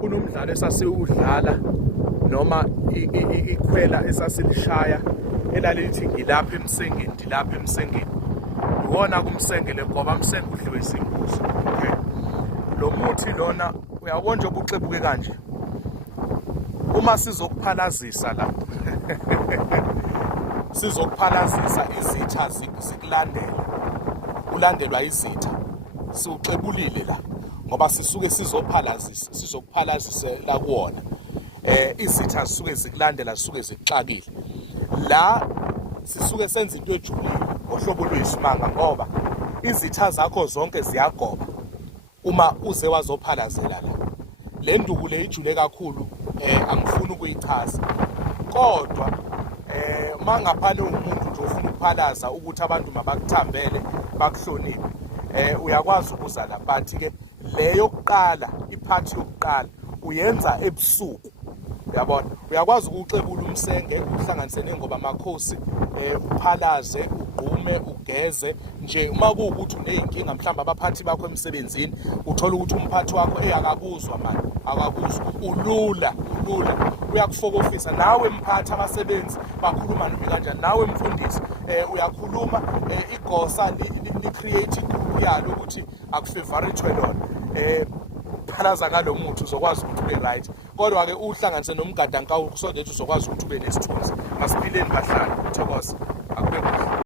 kunomdlalo esasiwudlala noma ikhwela esasilishaya elalithi ngilapha emsengeni ndilapha emsengeni. Iwona kumsengele ngoba msenge udliwe isimbuzi. Okay, lo muthi lona uyabona nje ubuxebuke kanje. Uma sizokuphalazisa la sizokuphalazisa izitha zikulandela, ulandelwa izitha, siuxebulile la ngoba sisuke sizokuphalazisela kuwona. Izitha zisuke zikulandela, zisuke zikuxakile la, sisuke senza into ejulile ngohlobo lwesimanga ngoba izitha zakho zonke ziyagoba uma uze wazophalazela la. Le nduku le ijule kakhulu, angifuni ukuyichaza, kodwa mangaphane umuntu nje ufuna ukuphalaza ukuthi abantu mabakuthambele bakuhloniphe, uyakwazi ukuza la. But ke le yokuqala, iphathi yokuqala uyenza ebusuku, uyabona. Uyakwazi ukuxebula umsenge uhlanganise nengoba amakhosi, uphalaze, ugqume, ugeze nje. Uma kuwukuthi uney'nkinga mhlawumbe abaphathi bakho emsebenzini, uthola ukuthi umphathi wakho akakuzwa mani, akakuzwa, ulula uyakufokofisa. Nawe mphathi, abasebenzi bakhuluma nami kanjani, nawe mfundisi uyakhuluma, igosa li-create igroup yalo ukuthi akufavorithwe lona. Phalaza ngalo muntu uzokwazi ukuthi ube right, kodwa ke uhlanganise nomgadankawu kusondethi uzokwazi ukuthi ube nesithunzi. Masiphileni bahlali, uthokoze, akube